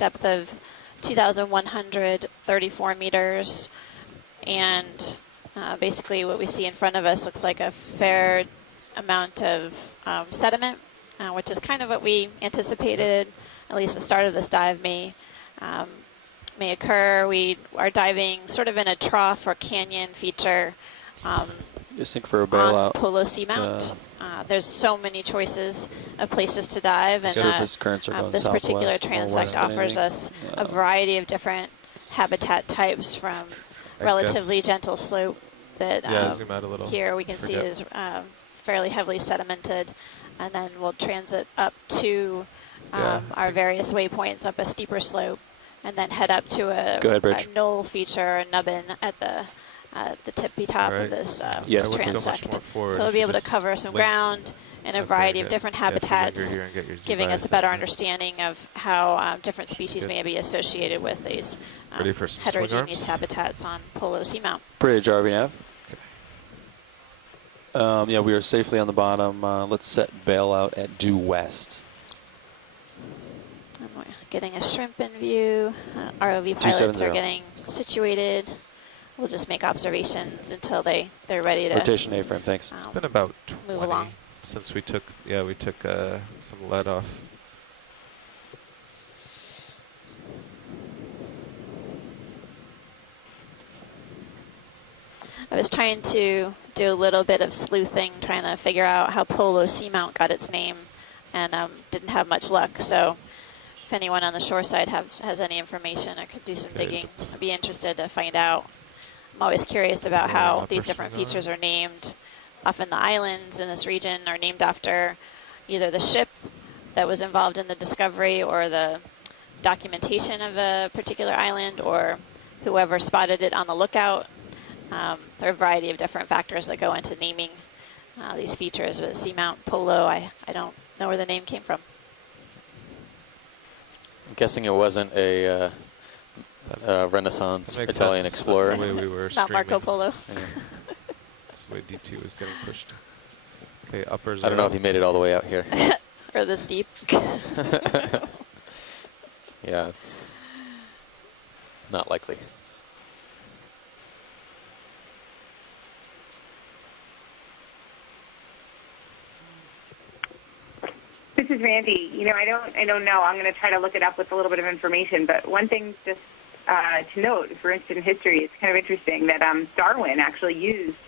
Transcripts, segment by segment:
depth of 2,134 meters. And basically what we see in front of us looks like a fair amount of sediment, which is kind of what we anticipated, at least the start of this dive may occur. We are diving sort of in a trough or canyon feature Just think for a bailout on Polo Seamount. There's so many choices of places to dive, and this particular transect offers us a variety of different habitat types, from relatively gentle slope that zoom out a little. Here we can see is fairly heavily sedimented, and then we'll transit up to our various waypoints up a steeper slope, and then head up to a knoll feature, a nubbin at the tippy top of this transect. So we'll be able to cover some ground in a variety of different habitats, giving us a better understanding of how different species may be associated with these heterogeneous habitats on Polo Seamount. Bridge, RV nav. Yeah, we are safely on the bottom. Let's set bailout at due west. And we're getting a shrimp in view. ROV pilots are getting situated. We'll just make observations until they're ready to rotation A-frame. Thanks. It's been about 20 move along since we took some lead off. I was trying to do a little bit of sleuthing, trying to figure out how Polo Seamount got its name, and didn't have much luck. So if anyone on the shore side has any information or could do some digging, I'd be interested to find out. I'm always curious about how these different features are named. Often the islands in this region are named after either the ship that was involved in the discovery or the documentation of a particular island or whoever spotted it on the lookout. There are a variety of different factors that go into naming these features. With Seamount Polo, I don't know where the name came from. I'm guessing it wasn't a Renaissance Italian explorer. That's the way we were Not Marco Polo. Yeah. That's the way D2 was getting pushed. Okay, uppers. I don't know if he made it all the way out here. Or this deep. Yeah, it's not likely. This is Randy. You know, I don't know. I'm going to try to look it up with a little bit of information. But one thing just to note, if we're interested in history, it's kind of interesting that Darwin actually used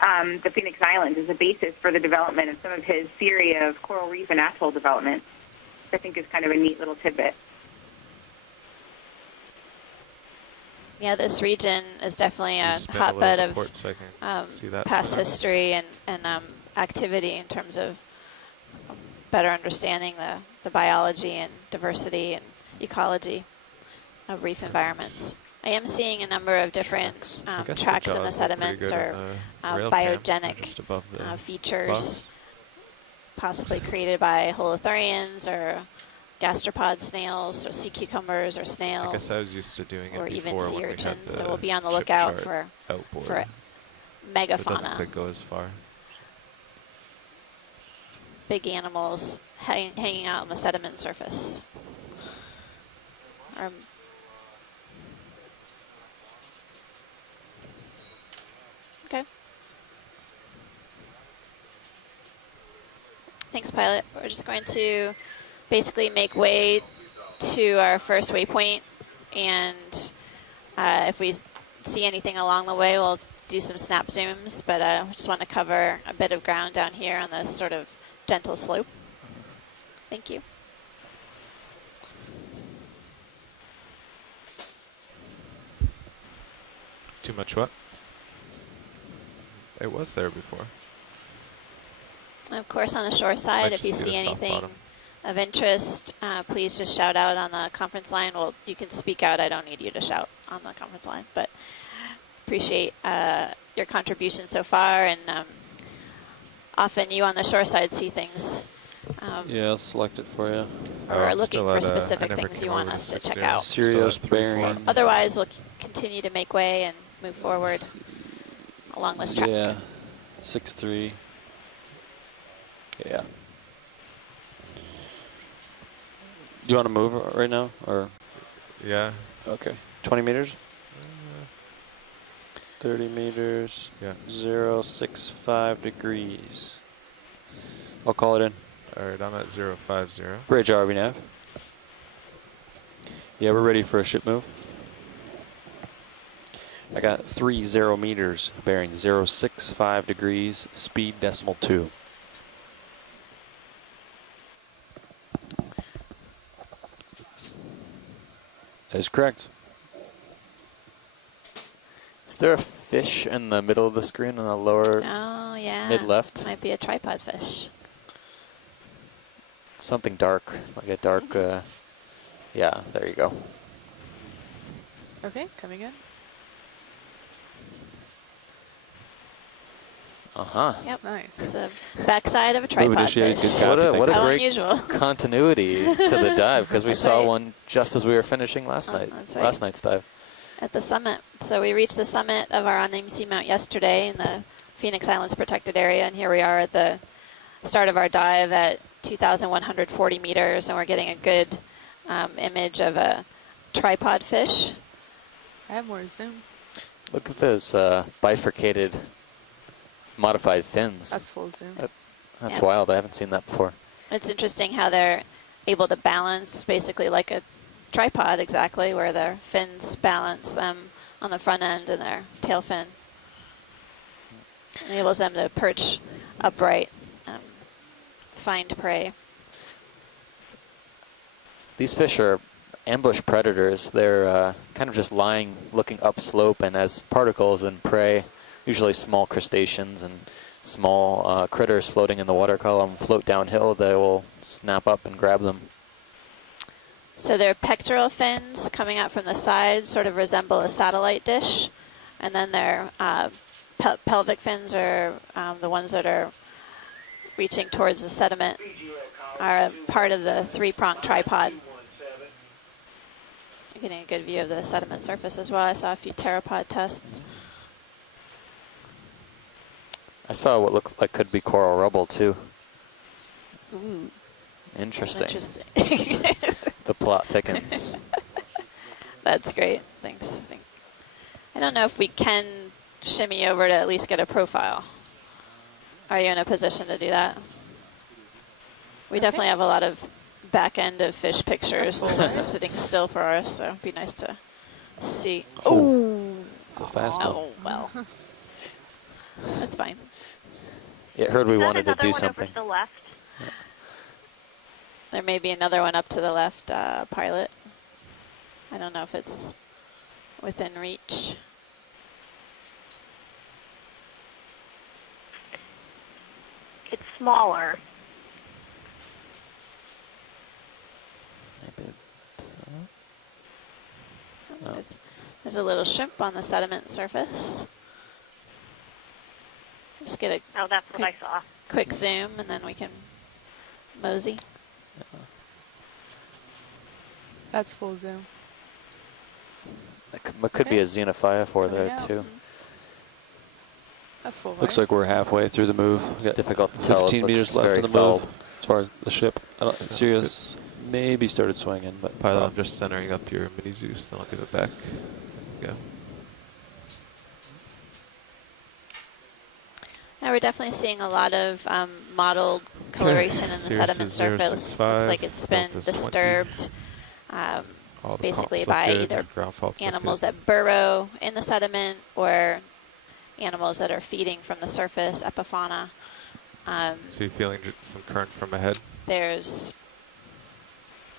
the Phoenix Islands as a basis for the development of some of his theory of coral reef and atoll development. I think is kind of a neat little tidbit. Yeah, this region is definitely a hotbed of past history and activity in terms of better understanding the biology and diversity and ecology of reef environments. I am seeing a number of different tracks in the sediments or biogenic features, possibly created by holothurians or gastropod snails or sea cucumbers or snails. I guess I was used to doing it or even before sea when urchins. we had So we'll be on the lookout for megafauna. So it doesn't quite go as far. Big animals hanging out on the sediment surface. Okay. Thanks, pilot. We're just going to basically make way to our first waypoint, and if we see anything along the way, we'll do some snap zooms, but we just want to cover a bit of ground down here on this sort of gentle slope. Thank you. Too much what? It was there before. And of course, on the shore side, if you see anything of interest, please just shout out on the conference line. Well, you can speak out. I don't need you to shout on the conference line, but appreciate your contribution so far. And often you on the shore side see things. Yeah, I'll select it for you. Or looking for specific things you want us to check out. Sirius bearing. Otherwise, we'll continue to make way and move forward along this track. Yeah, 6-3. Yeah. Do you want to move right now, or Yeah. Okay. 20 meters? 30 meters. Yeah. 065 degrees. I'll call it in. All right, I'm at 050. Bridge RV nav. Yeah, we're ready for a ship move. I got 30 meters, bearing 065 degrees, speed .2. That is correct. Is there a fish in the middle of the screen on the lower Oh, yeah. mid-left? Might be a tripod fish. Something dark, like a dark, yeah, there you go. Okay, coming in. Uh-huh. Yep. Nice. It's the backside of a Move tripod initiated. fish. Good copy. What a How great unusual. continuity to the dive, because we That's saw right. one just as we were finishing last Oh, night, that's right. last night's dive. At the summit. So we reached the summit of our unnamed seamount yesterday in the Phoenix Islands protected area, and here we are at the start of our dive at 2,140 meters, and we're getting a good image of a tripod fish. I have more zoom. Look at those bifurcated, modified fins. That's full zoom. That's Yeah. wild. I haven't seen that before. It's interesting how they're able to balance basically like a tripod, exactly, where their fins balance them on the front end and their tail fin. Enables them to perch upright, find prey. These fish are ambush predators. They're kind of just lying, looking upslope, and as particles and prey, usually small crustaceans and small critters floating in the water column float downhill, they will snap up and grab them. So their pectoral fins coming out from the side sort of resemble a satellite dish, and then their pelvic fins are the ones that are reaching towards the sediment, are part of the three-pronged tripod. You're getting a good view of the sediment surface as well. I saw a few pteropod tests. I saw what looked like could be coral rubble too. Ooh, Interesting. interesting. The plot thickens. That's great. Thanks. I don't know if we can shimmy over to at least get a profile. Are you in a position to do that? We definitely have a lot of back end of fish pictures That's cool. sitting still for us, so it'd be nice to see. Oh, it's a fast one. Oh, well. That's fine. It heard we There's wanted to another do one something. over to the left. There may be another one up to the left, pilot. I don't know if it's within reach. It's smaller. Maybe Oh, there's a little shrimp on the sediment surface. Just get a Oh, that's what I Quick. saw. quick zoom, and then we can mosey. That's full zoom. It could be a xenophyophore Coming there out. too. That's full. Looks right? like we're halfway through the move. We It's got difficult to tell. It 15 looks meters left very in the fouled. move as far as the ship. I don't, Sounds Sirius maybe started swinging, but Pilot, I'm just centering up your mini Zeus, then I'll give it back. Go. Now we're definitely seeing a lot of mottled coloration in the Sirius sediment is surface. 065, Looks like it's been Delta's 20. disturbed All the basically comps look by good, either ground faults look animals good. that burrow in the sediment or animals that are feeding from the surface, epifauna. So you're feeling some current from ahead? There's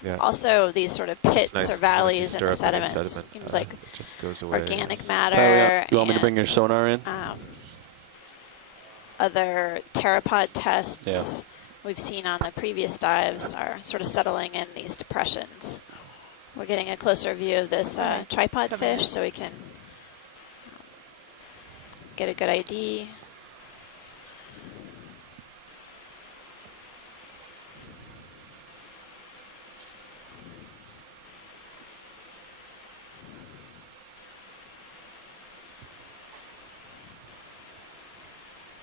Yeah. also these sort of It's pits nice, or 'cause valleys in stir the up any sediments. sediment, Seems like it just goes away. organic Pilot, matter. you want me to bring and, your sonar in? Other pteropod tests Yeah. we've seen on the previous dives are sort of settling in these depressions. We're getting a closer view of this tripod Come in. fish so we can get a good ID.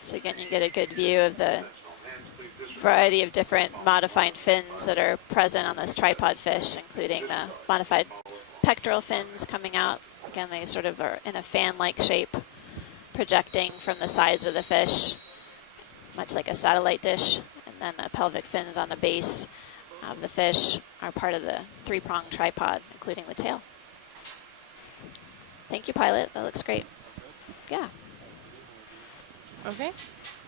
So again, you get a good view of the variety of different modified fins that are present on this tripod fish, including the modified pectoral fins coming out. Again, they sort of are in a fan-like shape, projecting from the sides of the fish, much like a satellite dish. And then the pelvic fins on the base of the fish are part of the three-prong tripod, including the tail. Thank you, pilot. That looks great. Yeah. Okay,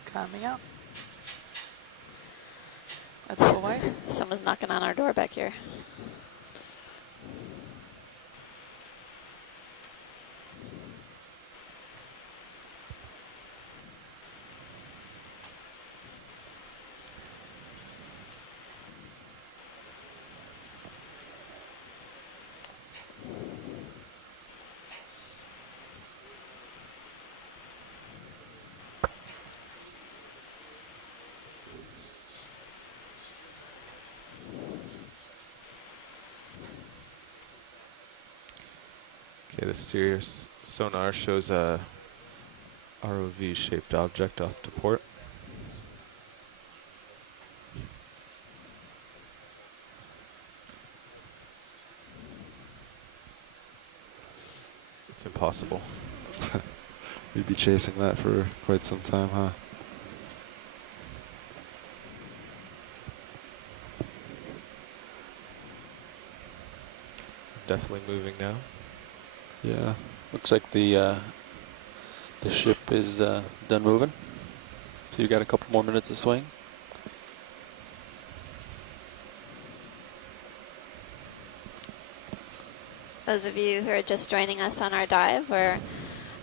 coming out. That's full white. Someone's knocking on our door back here. Okay, the Sirius sonar shows a ROV-shaped object off to port. It's impossible. We'd be chasing that for quite some time, huh? Definitely moving now. Yeah. Looks like the ship is done moving. So you got a couple more minutes to swing. Those of you who are just joining us on our dive, we're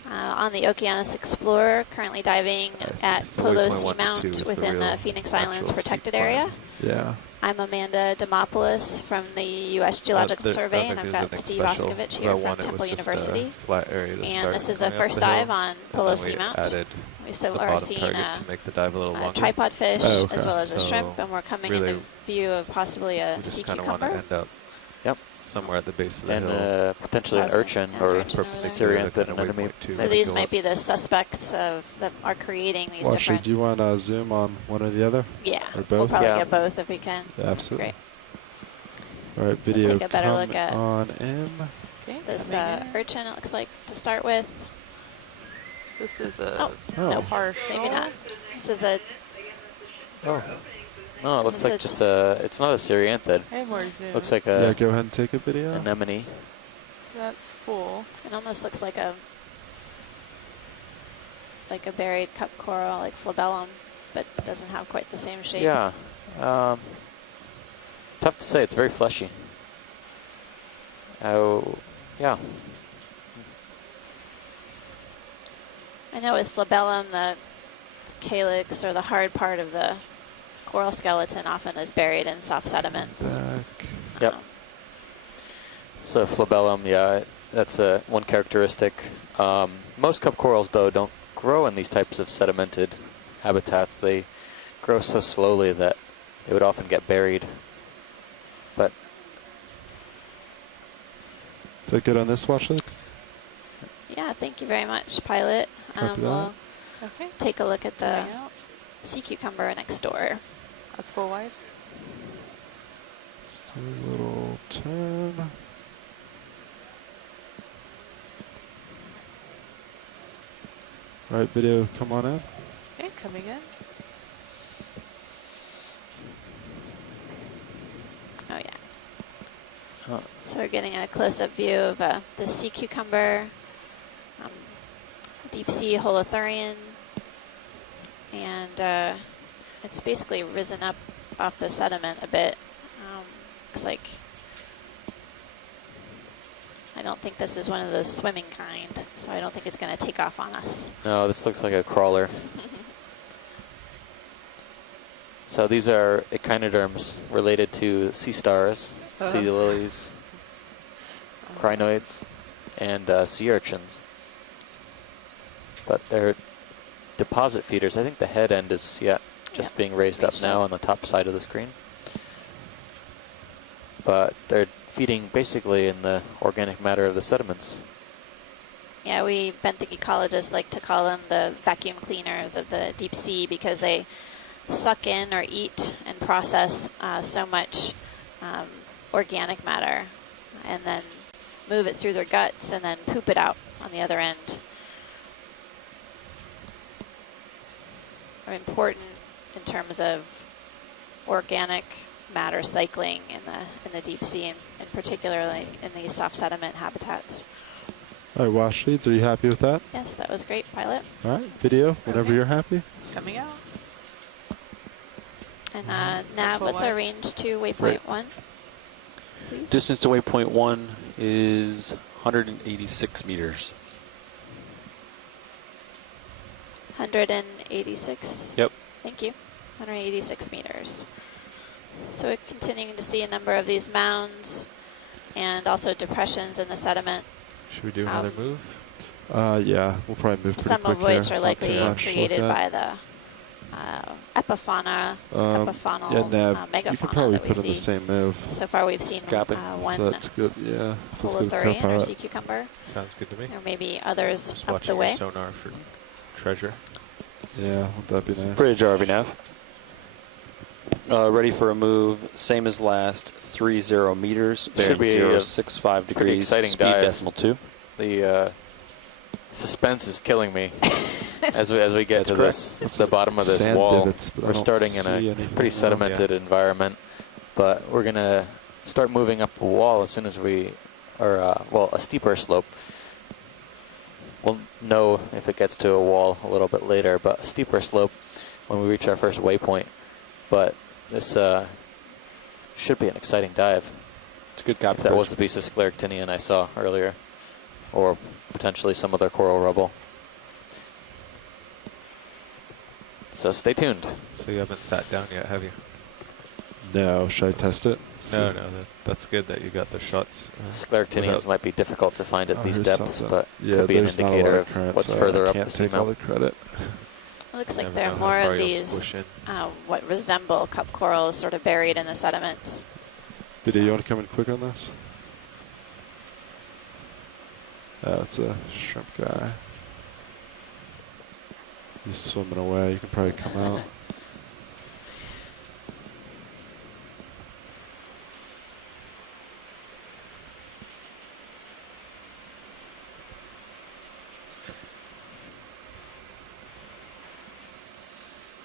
on the Okeanos Explorer, currently diving at So Polo waypoint 1 and 2 Seamount is the within the real Phoenix actual Islands steep protected climb. area. Yeah. I'm Amanda Demopoulos from the U.S. Geological I Survey, don't and think I've there's got anything Steve special. Oskovich For here that from one, it Temple was just a University. flat area to And start this is the going up first the hill. dive on And Polo then we Seamount. added We still the are bottom seeing target a to make the dive a little longer. tripod fish Oh, okay. as well as a So shrimp, and we're coming really into view of possibly a We sea just kind of want to cucumber. end up Yep. somewhere at the base of the And hill. potentially an Plasma urchin and or urchin over there. Perpendicular to Syrianthid kind of anemone. waypoint 2. So Maybe these go might up. be the suspects of that are creating these Well, actually, different. do you want to zoom on one or the other? Yeah, or we'll both? probably Yeah. get both if we can. Yeah, absolutely. Great. All right, So video take a better come look at on in. Okay, This coming in. urchin, it looks like, to start with. This is a Oh, Oh. no, partial. maybe not. This is a, Oh. No, it looks This like is- just a, it's not a Syrianthid. I have more zoom. Looks like Yeah, a go ahead and take a video. anemone. That's full. it almost looks like a buried cup coral, like flabellum, but doesn't have quite the same shape. Yeah. Tough to say. It's very fleshy. Oh, yeah. I know with flabellum, the calyx or the hard part of the coral skeleton often is buried in soft sediments. Back. Yep. So flabellum, yeah, that's one characteristic. Most cup corals, though, don't grow in these types of sedimented habitats. They grow so slowly that they would often get buried. But Is that good on this watch look? Yeah, thank you very much, pilot. Copy that. We'll Okay, take a look at the coming out. sea cucumber next door. That's full wide. Just do a little turn. All right, video, come on in. Okay, coming in. Oh, yeah. Oh. So we're getting a close-up view of the sea cucumber, deep sea holothurian, and it's basically risen up off the sediment a bit. Looks like, I don't think this is one of those swimming kind, so I don't think it's going to take off on us. no, this looks like a crawler. So these are echinoderms related to sea stars, sea lilies, crinoids, and sea urchins. But they're deposit feeders. I think the head end is just being raised up now on the top side of the screen. But they're feeding basically in the organic matter of the sediments. Yeah, we benthic ecologists like to call them the vacuum cleaners of the deep sea because they suck in or eat and process so much organic matter, and then move it through their guts and then poop it out on the other end. Are important in terms of organic matter cycling in the deep sea, and particularly in these soft sediment habitats. All right, wash leads, are you happy with that? Yes, that was great, pilot. All right, video, whenever Okay. you're happy. Coming out. And That's Nav, full what's our wide. range to waypoint Right. 1? Please. Distance to waypoint 1 is 186 meters. 186. Yep. Thank you. 186 meters. So we're continuing to see a number of these mounds and also depressions in the sediment, Should we do another move? Yeah, we'll probably move pretty some quick of which here. are It's not likely too much to look created at. by the epifauna, epifaunal Yeah, Nav, you megafauna could probably that we put in see. the same move. So far we've seen Copy. one That's good, yeah. That's good Pulithuri or co-pilot. sea cucumber, Sounds good to me. or maybe others Just up watching the your way. sonar for treasure. Yeah, would that be nice? Bridge RV nav. Ready for a move, same as last, 30 meters, Should bearing be a 065 pretty degrees, exciting speed dive. decimal 2. The suspense is killing me as we get That's to correct. this, the bottom of this Sand wall. divots, but I We're don't starting in see a anything. pretty sedimented environment, but we're gonna start moving up the wall as soon as we, or well, a steeper slope. We'll know if it gets to a wall a little bit later, but a steeper slope when we reach our first waypoint. But this should be an exciting dive. It's a good copy. If that was the piece of scleractinian I saw earlier, or potentially some other coral rubble. So stay tuned. So you haven't sat down yet, have you? No, should I test it? No, that's good that you got the shots. Scleractinians without- might be difficult to find at Oh, these here's depths, something. but Yeah, could be an there's not a lot indicator of current, what's so further I up can't the take all seamount. the credit. It looks like Never there are know how more far of you'll these, squish in. what resemble cup corals sort of buried in the sediments. Video, you want to come in quick on this? It's a shrimp guy. He's swimming away. You can probably come out.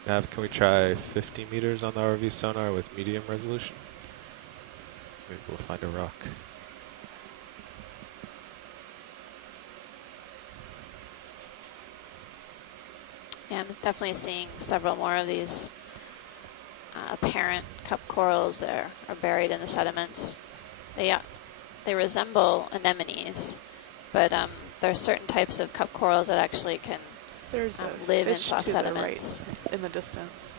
Nav, can we try 50 meters on the ROV sonar with medium resolution? Maybe we'll find a rock. Yeah, I'm definitely seeing several more of these apparent cup corals that are buried in the sediments. They resemble anemones, but there are certain types of cup corals that actually can There's a live in fish soft to the sediments. right in the distance.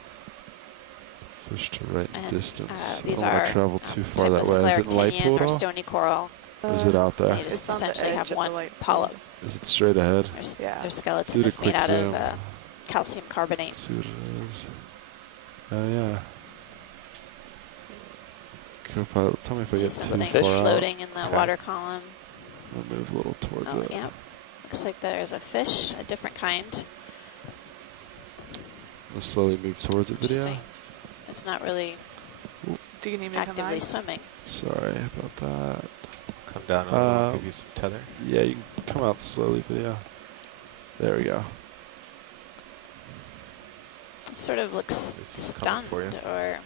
Fish to right in And, distance. I these don't want are to travel too far type that of way. Is it in light scleractinian pool at or all? stony coral. Or is it out And there? you just It's on the essentially edge have of one the light polyp. Is it straight ahead? Their Yeah. skeleton Do a is made quick out zoom. of calcium carbonate. Let's see what it is. Oh yeah. Co-pilot, tell me if I See get too something fish? far out. floating in the Okay. water column. I'll move a little towards Oh, it. yeah. Looks like there's a fish, a different kind. We'll slowly move towards it. Video. Interesting. It's not really Do you need me to come actively back? swimming. Sorry about that. Come down a little, I'll give you some tether. Yeah, you can come out slowly. Video. There we go. It sort of looks There's some coming stunned, for you. or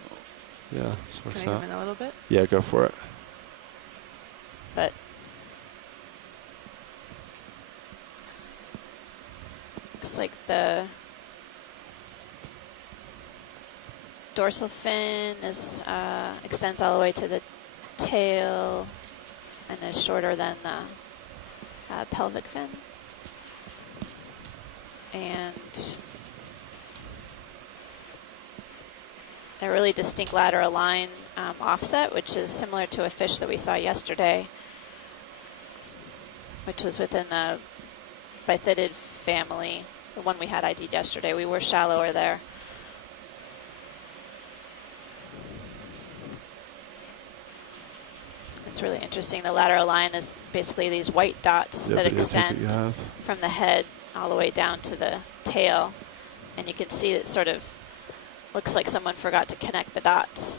Yeah, this works Can I out. come in a little bit? Yeah, go for it. but looks like the dorsal fin is extends all the way to the tail and is shorter than the pelvic fin. And a really distinct lateral line offset, which is similar to a fish that we saw yesterday, which was within the Bythidid family, the one we had ID'd yesterday. We were shallower there. It's really interesting. The lateral line is basically these white dots Yeah, that video, take what extend you have. from the head all the way down to the tail. And you can see it sort of looks like someone forgot to connect the dots.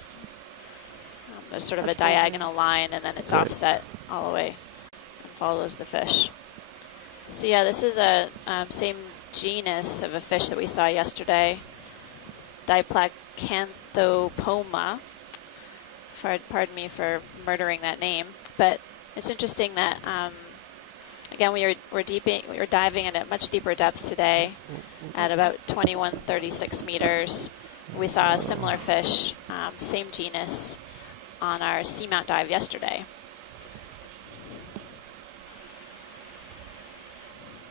There's sort of That's a amazing. diagonal line, and then it's Right. offset all the way follows the fish. So yeah, this is a same genus of a fish that we saw yesterday, Diplacanthopoma. Pardon me for murdering that name, but it's interesting that again we were diving at a much deeper depth today, at about 2136 meters. We saw a similar fish, same genus, on our seamount dive yesterday.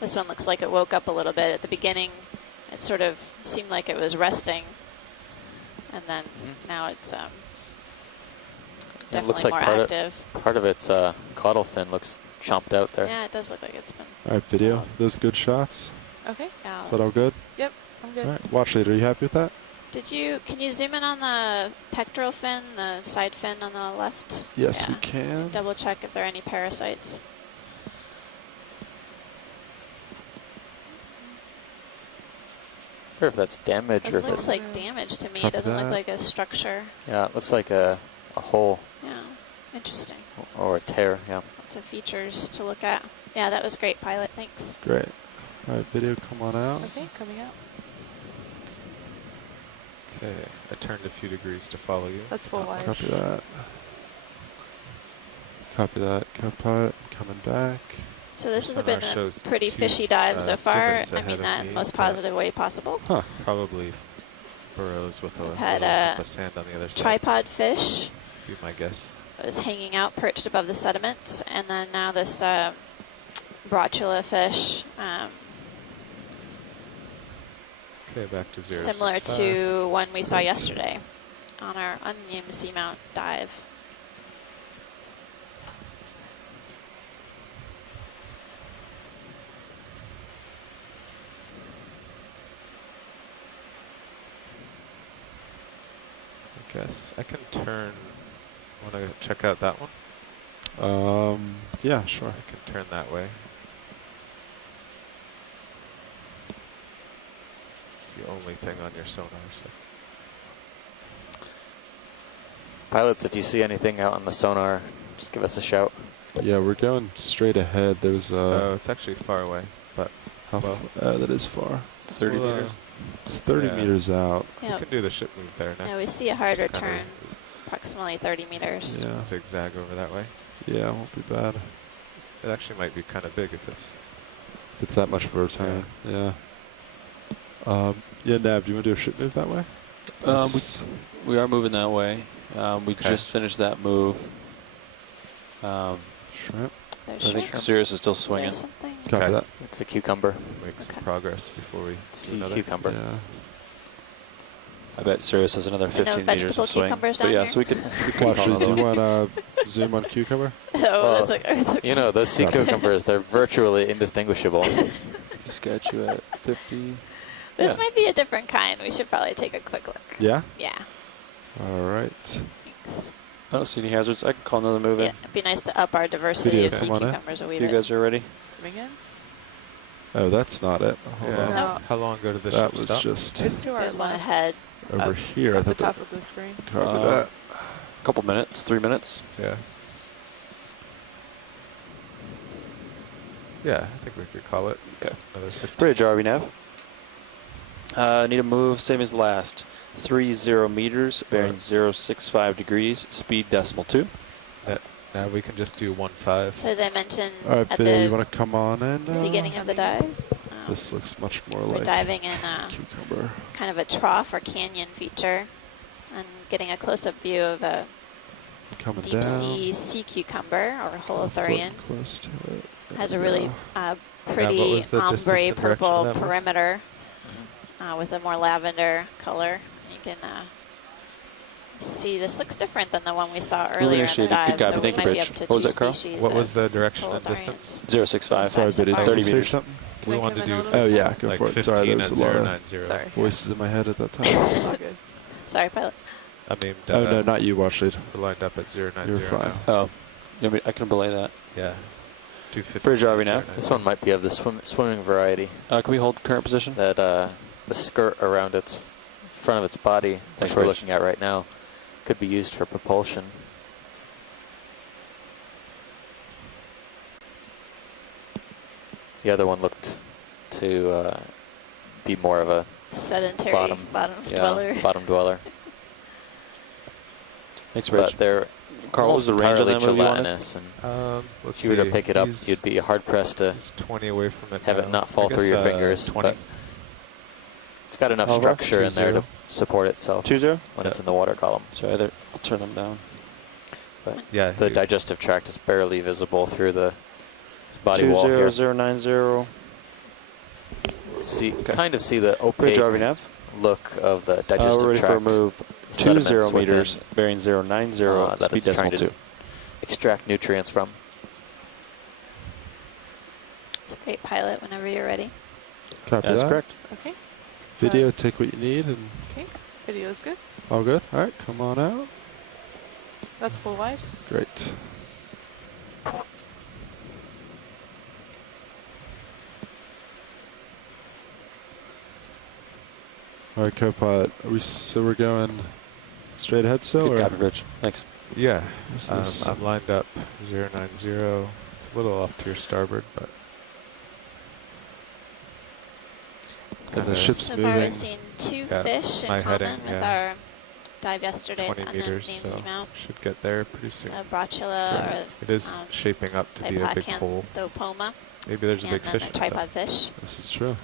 This one looks like it woke up a little bit at the beginning. It sort of seemed like it was resting, and then now it's definitely it looks like more part active. Part of its caudal fin looks chomped out there. Yeah, it does look like it's been. All right, video. Those good shots. Okay. Yeah, Is that all good? Yep. I'm good. All right. Watch leader, are you happy with that? Can you zoom in on the pectoral fin, the side fin on the left? Yes, Yeah. we can. Double check if there are any parasites. I wonder if that's damage That's or It if looks it's, like damage to me. It Copy doesn't look that. like a structure. yeah, it looks like a hole Yeah, interesting. or a tear. Yeah. Lots of features to look at. Yeah, that was great, pilot. Thanks. Great. All right, video, come on out. Okay, coming out. Okay, I turned a few degrees to follow you. That's full wide. Copy that. Copy that. Co-pilot, coming back. So this has Sonar been a shows pretty two, fishy dive so far. divots I ahead mean of that in me, the most but positive way possible. Huh. Probably burrows with a We've had little a lump of sand on the other side. Tripod fish Be my guess. was hanging out, perched above the sediment, and then now this Brotula fish, Okay, back to 0. similar to one we saw yesterday on our unnamed seamount dive. I guess I can turn. Want to check out that one? Yeah, sure. I can turn that way. It's the only thing on your sonar. So. Pilots, if you see anything out on the sonar, just give us a shout. Yeah, we're going straight ahead. There's Oh, it's actually far away, but how well. that is far. 30 Well, meters. It's 30 yeah. meters out. we Yeah, can do the ship move there next. yeah, we see a hard Just kinda return, approximately 30 meters. Yeah. Zigzag over that way. Yeah, won't be bad. It actually might be kind of big if it's. If it's that much of a return. Yeah. Yeah, Nav, do you want to do a ship move that way? That's- We are moving that way. We Okay. just finished that move. Shrimp. There's I think shrimp. Sirius is still Is there swinging. something? Copy Okay. that. It's a cucumber. Make some Okay. progress before we do Sea another. cucumber. Yeah. I bet Sirius has another no 15 meters vegetable of swing. cucumbers But down yeah, here? so we could Well, call actually, another do you one. want to zoom on cucumber? Oh, Well, that's okay. You know, those sea Copy. cucumbers, they're virtually indistinguishable. He's got you at 50. This Yeah. might be a different kind. We should probably take a quick look. Yeah? Yeah. All right. Thanks. I don't see any hazards. I can call another move Yeah, in. it'd be nice to up our diversity Video, of sea come on in. cucumbers a wee If you bit. guys are ready. Coming in. Oh, that's not it. Hold Yeah. on. No. How long ago did the That ship was stop? just It's to our There's one left. ahead. over up here. I At the thought that. top of the screen. Copy that. A couple minutes, 3 minutes. Yeah. Yeah, I think we could call it. Okay. Another 15. Bridge, are we now? Need a move, same as last. 30 meters, bearing 065 degrees, speed .2. Now we can just do 1.5. So as I mentioned All right, at Video, you the want to come on in? beginning of the dive, This looks much more we're like diving in cucumber. kind of a trough or canyon feature and getting a close-up view of a Coming deep down. sea cucumber or Floating holothurian. close to it. There Has we a really go. pretty what was the distance ombre and direction of purple that one? perimeter with a more lavender color. You can see this looks different than the one we saw earlier in the initiated. dive. Good copy. So we Thank you, might be Bridge. up to What was two that, Carl? species What was of the direction and holothurians. distance? 065. Sorry, Video. so Did far. you 30 say meters. something? Can We I wanted come to in a do little Oh bit? yeah, go like for it. 15 Sorry, at there's a lot of 090. Sorry. voices in my head at that time. All good. Sorry, pilot. I mean, Oh no, not you, watch lead. we're lined up at 090 You're fine. now. Oh, yeah, I can belay that. Yeah. 250. Bridge, are we now? This one might be of the swimming variety. Can we hold current position? That the skirt around its front of its body, Thanks, which we're Bridge. looking at right now, could be used for propulsion. The other one looked to be more of a Sedentary bottom, dweller. bottom dweller. Thanks, Rich. But they're Carl, what was the range on entirely that move you wanted? gelatinous, and Let's if you were to see, pick it up, he's- you'd be hard pressed to he's 20 away from it. have it now. not fall I through your guess, fingers. 20. But it's got enough Oh, rock structure in there to 2-0. support itself 2-0? when it's in the water column. So I'll turn them down. But Yeah, the he- digestive tract is barely visible through the body wall here. 20090. See, Okay. kind of see the Bridge opaque RV nav. look of the digestive We're ready tract. for a move. sediments 20 meters, within, bearing 090, that speed it's trying decimal to 2. extract nutrients from. It's a great pilot whenever you're ready. Copy That's that. correct. Okay. Video, take what you need, and Okay. Video is good. all good. All right, come on out. That's full wide. Great. All right, co-pilot. So we're going straight ahead still, Good or copy, Rich. Thanks. Yeah, This is- I'm lined up 090. It's a little off to your starboard, but and the kinda ship's So far, moving? we've seen 2 Yeah, fish in my common heading, with yeah. our dive yesterday 20 on the meters, name so seamount. should get there pretty soon. Brachula It is um, shaping up to be a big hole. Diplacanthophoma, Maybe there's a and big then fish. a in that. tripod fish. This is true.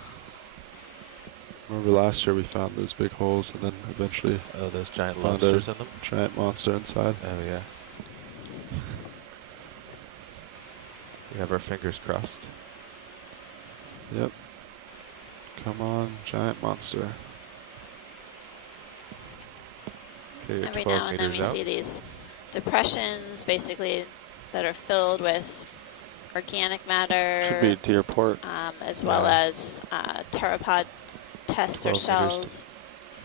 Remember last year we found those big holes, and then eventually Oh, those giant Found a- lobsters in them. giant monster inside. Oh yeah. We have our fingers crossed. Yep. Come on, giant monster. Okay, you're Every 12 now and then we meters out. see these depressions, basically, that are filled with organic matter. Should be to your port. As well Yeah. as pteropod tests or 12 meters shells.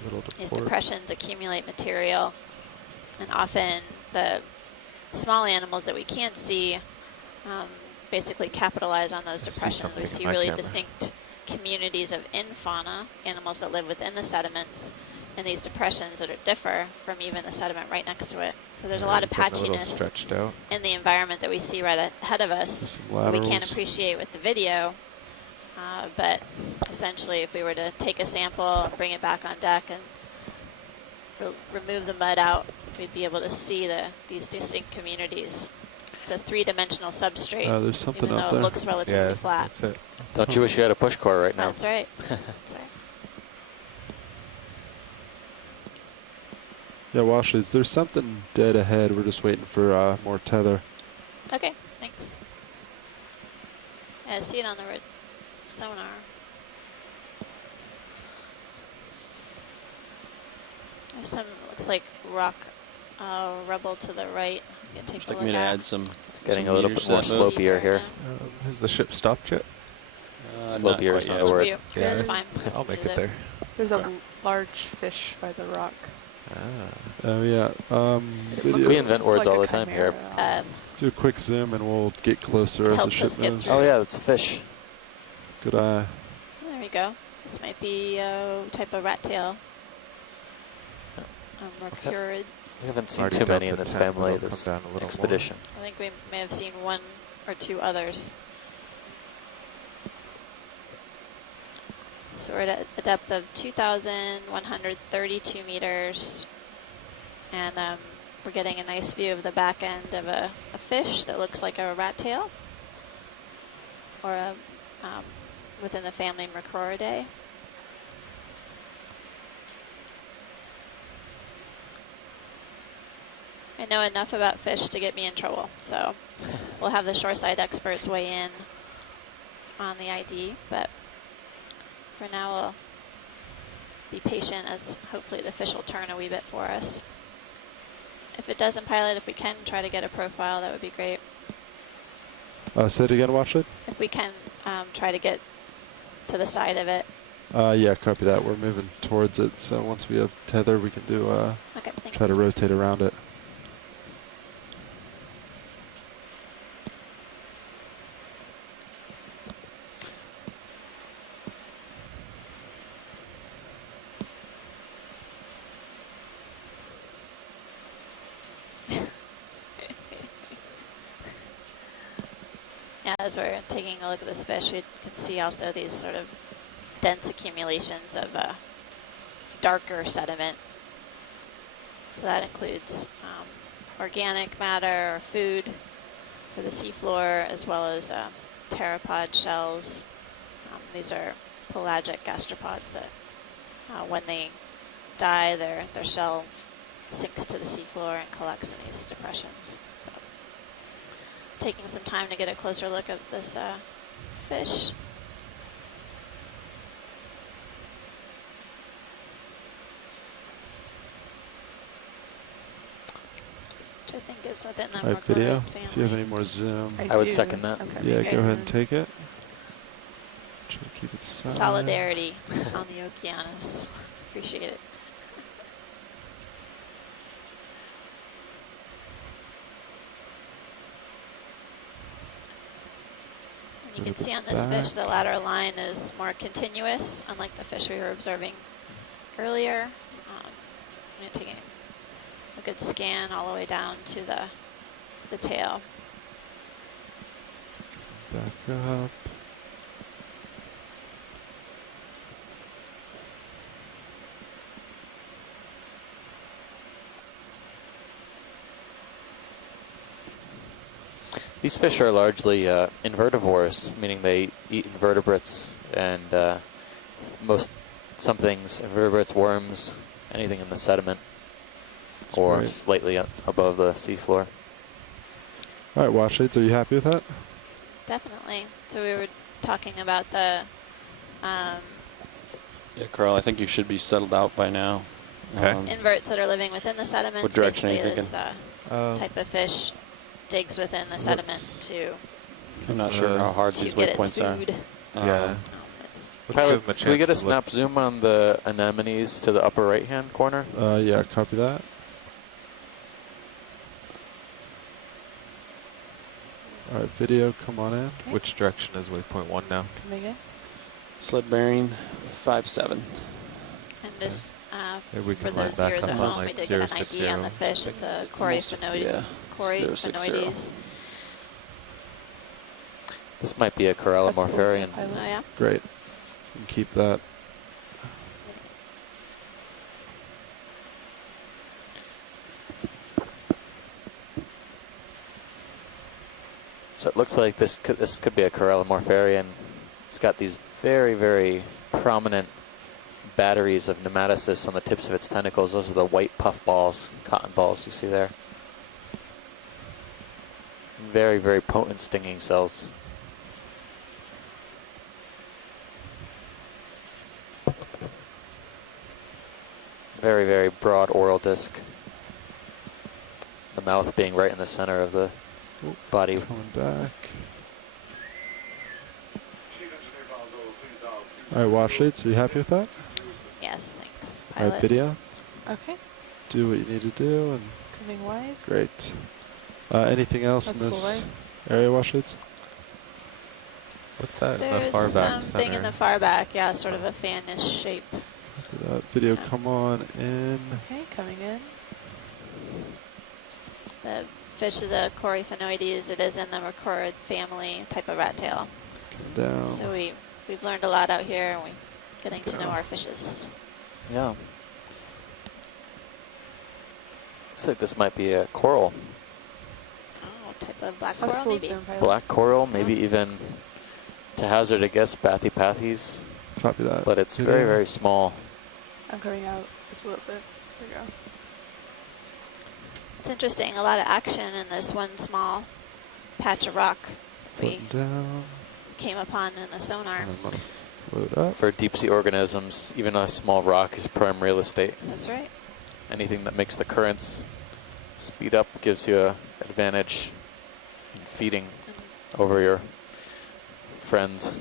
Little to These port. depressions accumulate material, and often the small animals that we can't see basically capitalize on those I see depressions. something We in see my really camera. distinct communities of infauna, animals that live within the sediments, and these depressions that are differ from even the sediment right next to it. So there's a lot of Getting a little patchiness stretched out. in the environment that we see right ahead of us Some that we can't laterals. appreciate with the video. But essentially, if we were to take a sample and bring it back on deck and remove the mud out, we'd be able to see these distinct communities. It's a 3-dimensional substrate, There's something even up though there. it looks relatively Yeah, flat. that's it. Don't you wish you had a push core right now? That's right. That's right. Yeah, Washley's. There's something dead ahead. We're just waiting for more tether. Okay, thanks. Yeah, I see it on the sonar. There's some, looks like rock rubble to the right. You can take a Like look me to at. add some. It's getting some a little meters bit more to that move. sloppier here. Has the ship stopped yet? Slopier Not is quite another yet. word. View. Yeah, That's it's- fine. I'll make Use it there. There's Okay. a large fish by the rock. Ah. Oh yeah. It Video. looks We invent words like all a the time here. chimera. Do a quick zoom, and we'll get closer It as the helps us ship get moves. through. Oh yeah, that's a fish. Good eye. There we go. This might be a type of rat tail. Mercurid. We haven't seen Already too built many in the this tent, family, it'll come this down a little expedition. I think we may have seen 1 or 2 others. So we're at a depth of 2,132 meters. And we're getting a nice view of the back end of a fish that looks like a rat tail. Or a, within the family Mercuridae. I know enough about fish to get me in trouble, so we'll have the shoreside experts weigh in on the ID, but for now we'll be patient as hopefully the fish will turn a wee bit for us. If it doesn't pilot, if we can try to get a profile, that would be great. Say it again, Washley. If we can try to get to the side of it. Yeah, copy that. We're moving towards it, so once we have tether, we can do Okay, thanks. try to rotate around it. Yeah, as we're taking a look at this fish, we can see also these sort of dense accumulations of darker sediment. So that includes organic matter or food for the seafloor, as well as pteropod shells. These are pelagic gastropods that when they die, their shell sinks to the seafloor and collects in these depressions. But taking some time to get a closer look at this fish. Which I think is within the Alright, video. Morgellid family. If you have any more zoom, I would do. second that. Okay. yeah, Okay. go ahead and take it. Try to keep it silent. Solidarity on the Okeanos. Appreciate it. And you can see on this fish, the lateral line is more continuous, unlike the fish we were observing earlier. I'm going to take a good scan all the way down to the tail. Back up. These fish are largely invertivores, meaning they eat invertebrates and some things, invertebrates, worms, anything in the sediment or great. slightly above the seafloor. All right, watch shades. Are you happy with that? Definitely. So we were talking about the Yeah, Carl, I think you should be settled out by now. Okay. inverts that are living within the sediment. What direction are you Basically, this type of fish digs within the sediment let's- to I'm not sure how hard these get its waypoints are. food. Yeah. It's Let's give Pilots, them a can we get a chance to look. snap zoom on the anemones to the upper right-hand corner? Yeah, copy that. All right, video, come on in. Okay. Which direction is waypoint 1 now? Coming in. Sled bearing 57. And just Maybe we for can line those back viewers up at on home, we like did get an ID on the 060. fish. It's a Almost, Coryphaenoides. yeah, 060. Coryphaenoides. This might be a That's full Corallimorpharian. zoom, pilot. Oh yeah. Great. And keep that. So it looks like this could be a Corallimorpharian. It's got these very, very prominent batteries of nematocysts on the tips of its tentacles. Those are the white puff balls, cotton balls you see there. Very, very potent stinging cells. Very, very broad oral disc. The mouth being right in the center of the Oop, body. Coming back. All right, watch shades. Are you happy with that? Yes, thanks. All right, Pilot. video. Okay. Do what you need to do, and Coming wide. great. Anything else That's in full this wide. area, watch shades? What's that in the There's far back something center? in the far back, yeah, sort of a fanish shape. Copy that. Video, come on in. Okay, coming in. The fish is a Coryphaenoides. It is in the Morgellid family, type of rat tail. Come down. So we've learned a lot out here, and we're getting to know our fishes. Yeah. Looks like this might be a coral. Oh, type of black That's coral, full maybe. zoom, pilot. Black coral, maybe even, to hazard a guess, Bathypathes. Copy that. But it's Video. very, very small. I'm coming out just a little bit. There we go. It's interesting. A lot of action in this one small patch of rock we Floating down. came upon in the sonar. And I'm gonna float up. For deep sea organisms, even a small rock is prime real estate. That's right. Anything that makes the currents speed up gives you an advantage in feeding over your friends.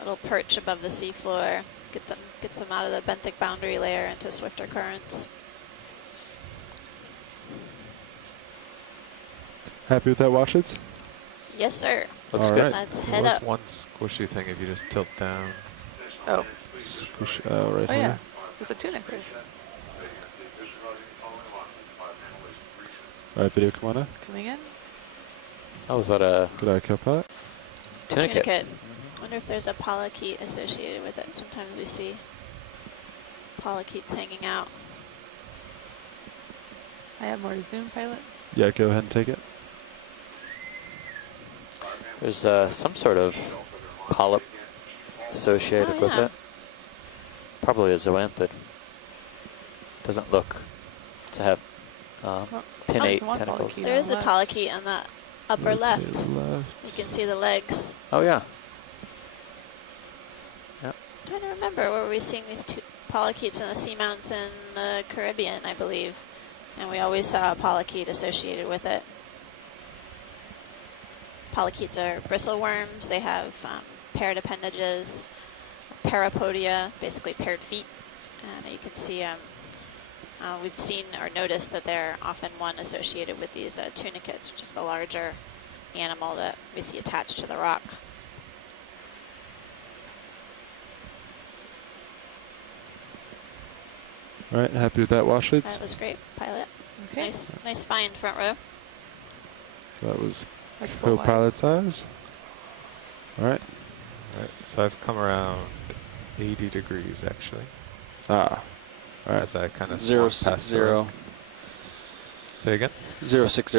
Little perch above the seafloor, gets them out of the benthic boundary layer into swifter currents. Happy with that, watch shades? Yes, sir. Looks All good. right. Let's There head was up. one squishy thing if you just tilt down. Oh, Squish. Oh, right oh here. yeah. There's a tunic there. All right, video, come on in. Coming in. Oh, is that a Good eye, co-pilot. tunicate? Tunicate. Wonder if there's a polychaete associated with it. Sometimes we see polychaetes hanging out. I have more to zoom, pilot. Yeah, go ahead and take it. There's some sort of polyp associated Oh, with yeah. it. Probably a zoanthid. Doesn't look to have Oh, pinnate there's one tentacles. polychaete. There is a left. polychaete on the upper Rotate left. left. You can see the legs. Oh yeah. I'm trying to remember where we're seeing these two polychaetes in the seamounts in the Caribbean, I believe. And we always saw a polychaete associated with it. Polychaetes are bristleworms. They have paired appendages, parapodia, basically paired feet. And you can see we've seen or noticed that they're often one associated with these tunicates, which is the larger animal that we see attached to the rock. All right, happy with that, wash leads? That was great, pilot. Okay. Nice find, front row. That was Let's go wide. co-pilot's eyes. All right. Alright, so I've come around 80 degrees actually. Ah. All right. As I kind of 060. Say again? 060.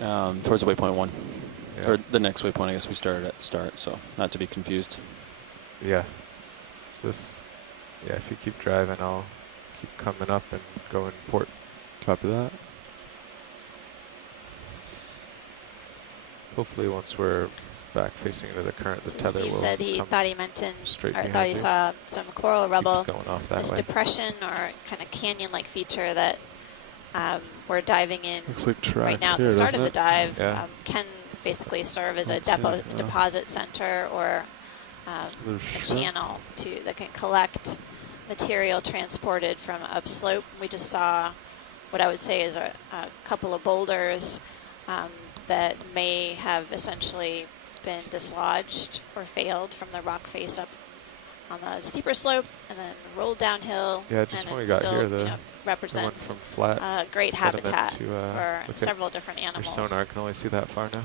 Yeah. Towards waypoint 1. Yeah. Or the next waypoint, I guess we started at start, so not to be confused. Yeah. So this, yeah, if you keep driving, I'll keep coming up and going port. Copy that. Hopefully once we're back facing into the current, the So tether Steve will said he come thought he mentioned, straight or behind thought he you. saw some coral rubble. keeps going off that This way. depression or kind of canyon-like feature that we're diving in Looks like tracks right now at here, the start doesn't of the it? dive Yeah. can basically serve as a Let's see, deposit center or There's a shrimp. channel that can collect material transported from upslope. We just saw what I would say is a couple of boulders that may have essentially been dislodged or failed from the rock face up on the steeper slope and then rolled downhill. Yeah, just and when it we got still, here, you the know, it went represents from flat great sediment habitat to, for look at several different your animals. sonar can only see that far now.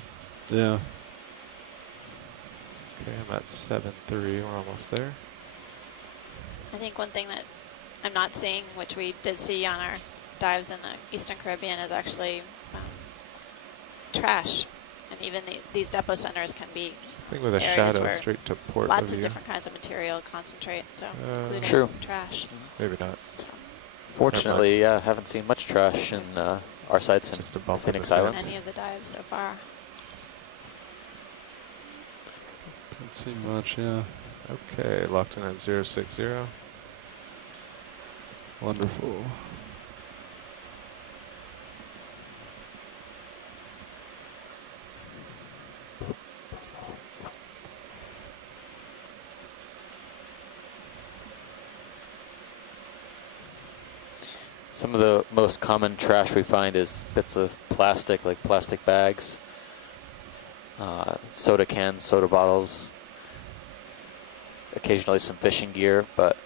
Yeah. Okay, I'm at 7.3. We're almost there. I think one thing that I'm not seeing, which we did see on our dives in the Eastern Caribbean, is actually trash. And even these depot centers can be I think with a areas shadow where straight to port lots of of you. different kinds of material concentrate, so including True. trash. Maybe not. Fortunately, yeah, haven't seen much trash in our sites in Just a bump in Phoenix the sand. Islands. Any of the dives so far. Don't see much, yeah. Okay, locked in at 060. Wonderful. Some of the most common trash we find is bits of plastic, like plastic bags, soda cans, soda bottles, occasionally some fishing gear, but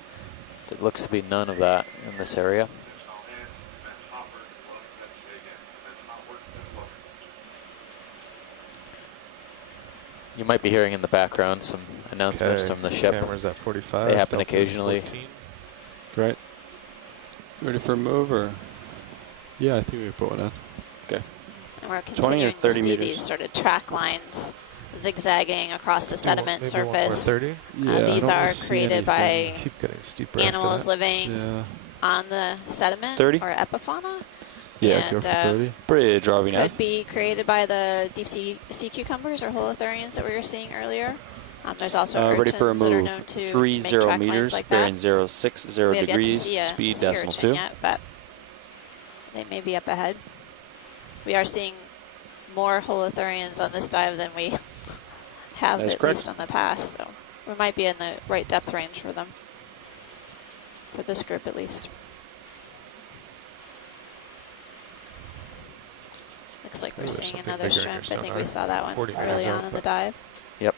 there looks to be none of that in this area. You might be hearing in the background some announcements Okay, from the ship. Cameras at 45. They happen Delta occasionally. 14. Great. Ready for a move or? Yeah, I think we can put one in. And we're 20 or continuing to 30 see meters? these sort of track lines zigzagging across the sediment Maybe one more surface. 30. Yeah, I These don't are see created anything. by Keep getting steeper after animals that. living Yeah. on the sediment 30? or epifauna. Yeah, go And, for 30. Bridge ROV nav. Could be created by the deep sea cucumbers or holothurians that we were seeing earlier. There's also Ready urchins for a that are move. known to 30 make track lines meters, like bearing that. 060 We have yet to degrees, see a speed sea decimal urchin 2. yet, but they may be up ahead. We are seeing more holothurians on this dive than we have That is at correct. least in the past, so we might be in the right depth range for them, for this group at least. Looks like we're Maybe there's seeing something another bigger in your shrimp. I think sonar. we saw that one 40 early meters on out, in the but- dive. Yeah.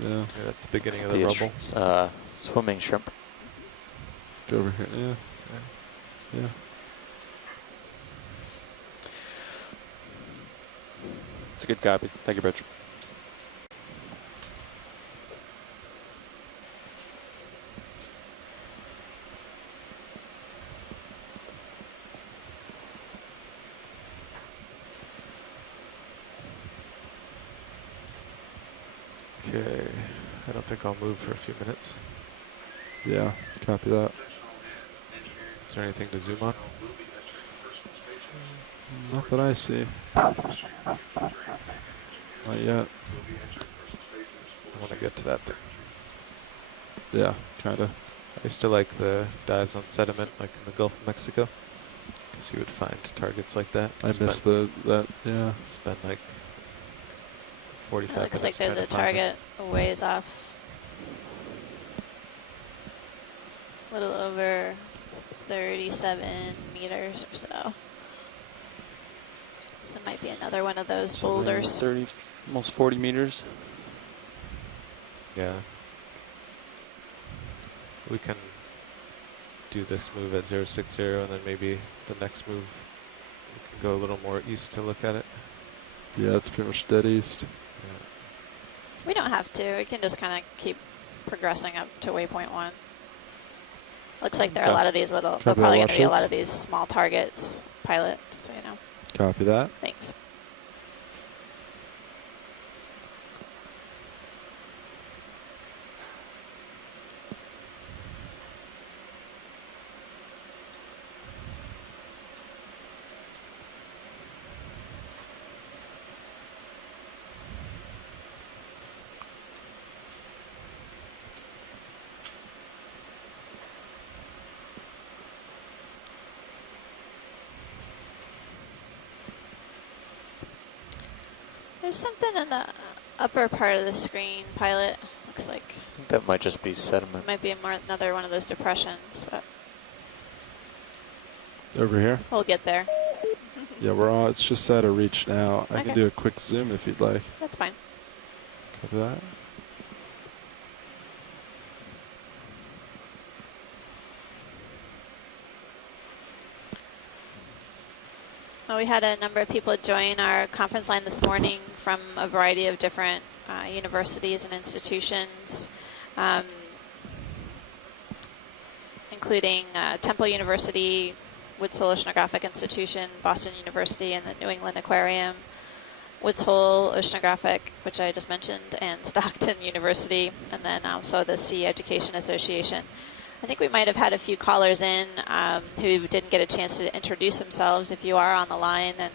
Yeah, that's the beginning It's of the the rubble. swimming shrimp. Go over here. Yeah. Yeah. It's a good copy. Thank you, Rich. Okay, I don't think I'll move for a few minutes. Yeah, copy that. Is there anything to zoom on? Not that I see. Not yet. I want to get to that thing. Yeah, kinda. I used to like the dives on sediment, like in the Gulf of Mexico, because you would find targets like that. I missed that. Yeah. Spend like 45 It looks minutes like there's trying a to find target a ways off. A little over 37 meters or so. So it might be another one of those So boulders. 30, almost 40 meters. it. Yeah. We can do this move at 060, and then maybe the next move we can go a little more east to look at it. Yeah, it's pretty much dead east. Yeah. We don't have to. We can just kind of keep progressing up to waypoint 1. Looks like there are a Okay. lot of these little, Copy there are that, probably going to be a watch lot outs. of these small targets, pilot, so you know. Copy that. Thanks. There's something in the upper part of the screen, pilot. Looks like I think that might just be it sediment. might be another one of those depressions, but Over here. we'll get there. Yeah, we're all. It's just out of reach now. I Okay. can do a quick zoom if you'd like. That's fine. Copy that. Well, we had a number of people join our conference line this morning from a variety of different universities and institutions, including Temple University, Woods Hole Oceanographic Institution, Boston University, and the New England Aquarium, Woods Hole Oceanographic, which I just mentioned, and Stockton University, and then also the Sea Education Association. I think we might have had a few callers in who didn't get a chance to introduce themselves. If you are on the line and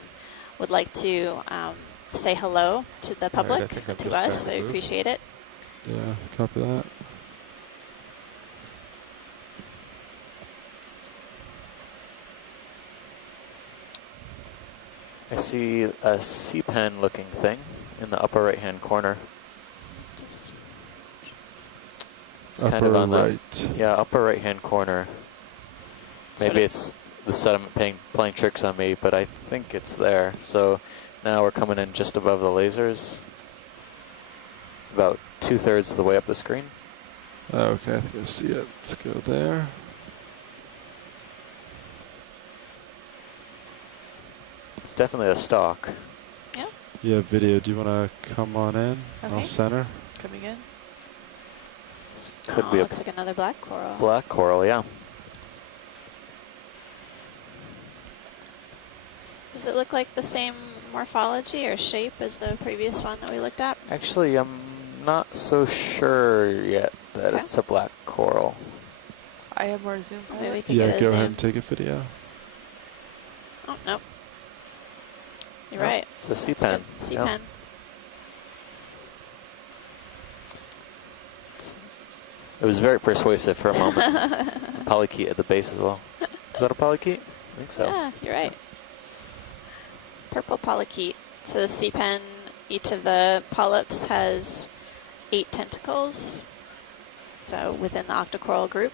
would like to say hello to the public, I think I'm to just us, starting I to move. appreciate it. Yeah, copy that. I see a sea pen looking thing in the upper right hand corner. Just It's kind of on the right. yeah, upper right hand corner. Sort Maybe of- it's the sediment playing tricks on me, but I think it's there. So now we're coming in just above the lasers. About 2/3 of the way up the screen. Okay, I think I see it. Let's go there. It's definitely a stalk. yeah, Yeah, video. Do you want to come on in? Okay. I'll center. Coming in. This could be a looks like another black coral. black coral, yeah. Does it look like the same morphology or shape as the previous one that we looked at? Actually, I'm not so sure yet that Okay. it's a black coral. I have more zoom. Maybe we pilot. can Yeah, get a go zoom. ahead and take a video. Oh, nope. You're Oh, right. It's a sea It's good. pen. Sea yeah. pen. It was very persuasive for a moment. Polychaete at the base as well. Is that a polychaete? I think so. Yeah, you're right. Purple polychaete. So the sea pen, each of the polyps has 8 tentacles. So within the octocoral group.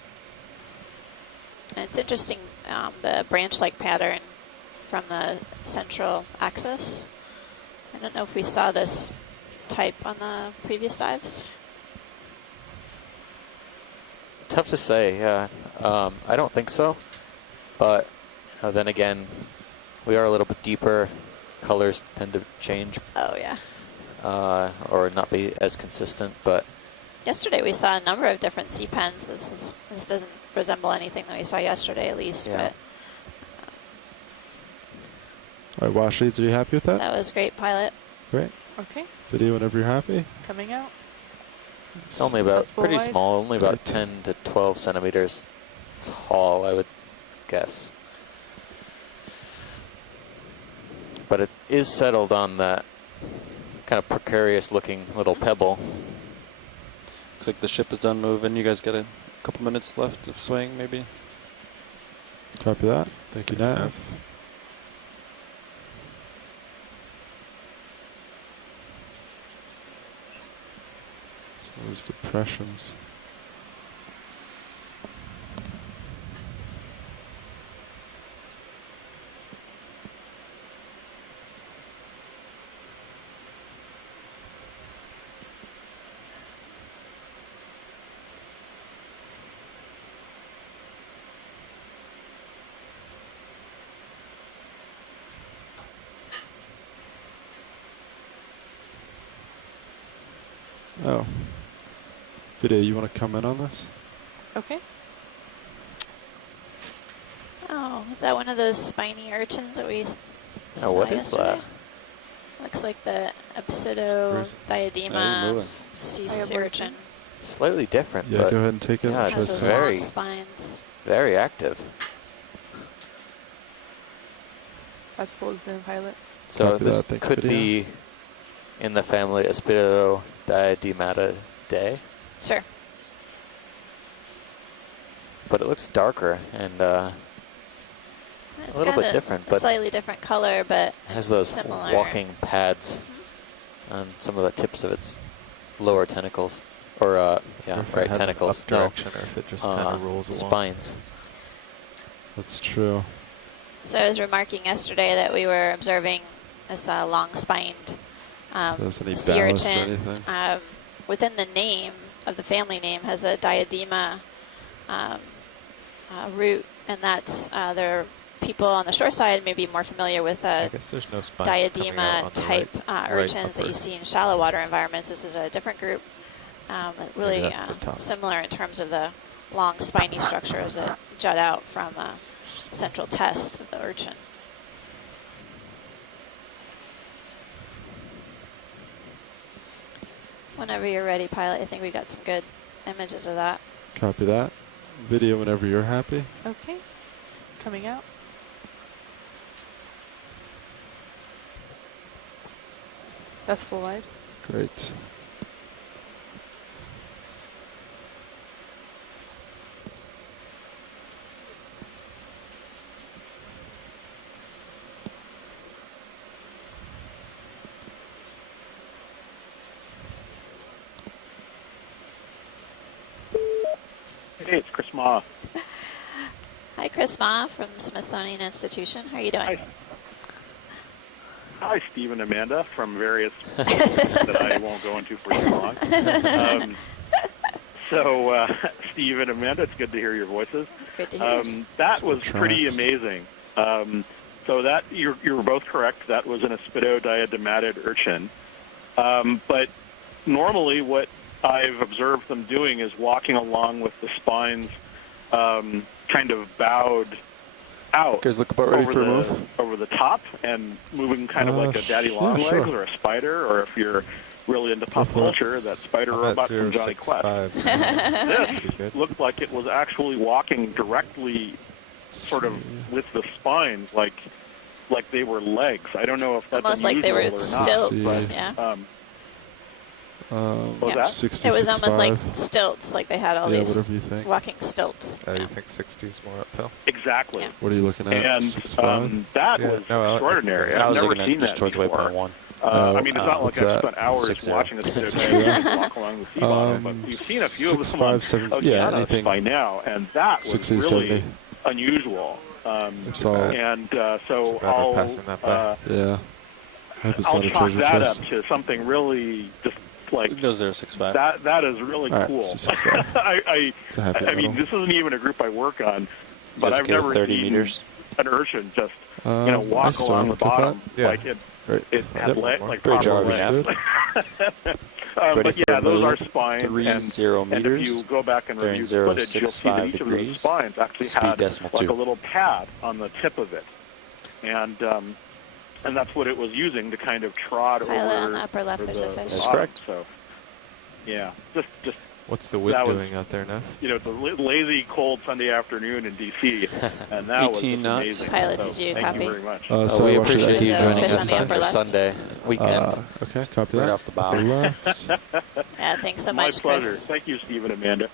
And it's interesting, the branch-like pattern from the central axis. I don't know if we saw this type on the previous dives. Tough to say, yeah. I don't think so. But then again, we are a little bit deeper colors tend to change Oh yeah. or not be as consistent. But Yesterday we saw a number of different sea pens. This doesn't resemble anything that we saw yesterday, at least. Yeah. But All right, wash leads, are you happy with that? that was great, pilot. Great. Okay, Video whenever you're happy. coming out. it's only about That's full pretty wide? small, only about Right. 10 to 12 centimeters tall, I would guess. But it is settled on that kind of precarious looking little pebble. Looks like the ship is done moving. You guys got a couple minutes left of swing, maybe? Copy that. Thank you, Thanks, Nav. Nav. Those depressions. Oh. Video, you want to come in on this? Okay. Oh, is that one of those spiny urchins that we Oh, saw what is yesterday? that? Looks like the Epsido It's diadema moving. sea I have one urchin. Slightly different, Yeah, but go ahead and take it. yeah, Has it's those Tristan. very- long spines. very active. That's full zoom, pilot. So Copy this that, thank you, could video. be in the family Aspidodiadematidae, Sure. but it looks darker and It's little bit kinda different, a but slightly different color, but has those similar. walking pads on some of the tips of its lower tentacles. Or, Or yeah, if it right, has an tentacles. up No, direction, or if it just kind of rolls along. spines. That's true. So I was remarking yesterday that we were observing this long-spined There's any sea ballast or urchin. anything? Within the name of the family name has a diadema root, and that's there. People on the shore side may be more familiar with I guess there's no spines coming out diadema on the type right urchins that upper. you see in shallow water environments. This is a different group, really that's the top. similar in terms of the long spiny structures that jut out from a central test of the urchin. Whenever you're ready, pilot, I think we got some good images of that. Copy that. Video whenever you're happy. Okay, coming out. That's full wide. Great. Hey, it's Chris Ma. Hi, Chris Ma from the Smithsonian Institution. How are you doing? Hi. Hi, Steve and Amanda from various that I won't go into for too long. Steve and Amanda, it's good to hear your voices. Great to hear. That was pretty tracks. amazing. So that you were both correct. That was an Aspidodiadematid urchin. But normally, what I've observed them doing is walking along with the spines kind of bowed out Guys look about ready over for a the move. over the top and moving kind of like a daddy long yeah, legs sure. or a spider, or if you're really into pop Go for it. culture, that spider I'm robot at from Johnny Quest. 065. This Pretty good. looked like it was actually walking directly, sort of with the spines, like they were legs. I don't know if that's Almost like they were unusual or not. stilts. See. Yeah. What was Yeah. that? 60, It was almost like 65. stilts, like they had all Yeah, these whatever you think. walking stilts. You Yeah. think 60 is more uphill? Exactly. Yeah. What are you looking at? And 65? that Yeah, was no, I- extraordinary. I I I've was never looking seen at just that towards before. waypoint 1. I mean, it's not like what's I've that? spent hours 60. watching this walk along the sea bottom, but we've seen a few of them 65, on 70, yeah, Okeanos anything. by now, and that was 60, really 70. unusual. It's too all, bad. And so Too bad we're I'll passing that by. yeah. I hope it's I'll not a chalk treasure that chest. up to something really just like It goes 065. that is really All right, cool. so 65. It's a happy I mean, middle. this isn't even a group I work on, You but guys I've okay with never 30 seen meters. an urchin just Ice walk storm, along the clip that. bottom Yeah. like it Great. had Yep. like Great proper job, length. Ready But for yeah, a those are move. spines, 30 and if meters. you go back and bearing review the footage, you'll see that 065 each of those degrees. spines actually Speed had decimal like 2. a little pad on the tip of it, and that's what it was using to kind of trot Pilot over on the upper left, over there's a the fish. That's bottom. correct. So yeah, just What's the wind That was- doing out there now? it's a lazy, cold Sunday afternoon in DC, and that was 18 just knots. amazing. Pilot, So did you thank copy? you very much. Sorry, we watch it. appreciate you There's a joining fish on us the on upper your left. Sunday weekend. Okay, copy Right that. off the bow. Upper left. Yeah, thanks so My much, pleasure. Chris. Thank you, Steve and Amanda.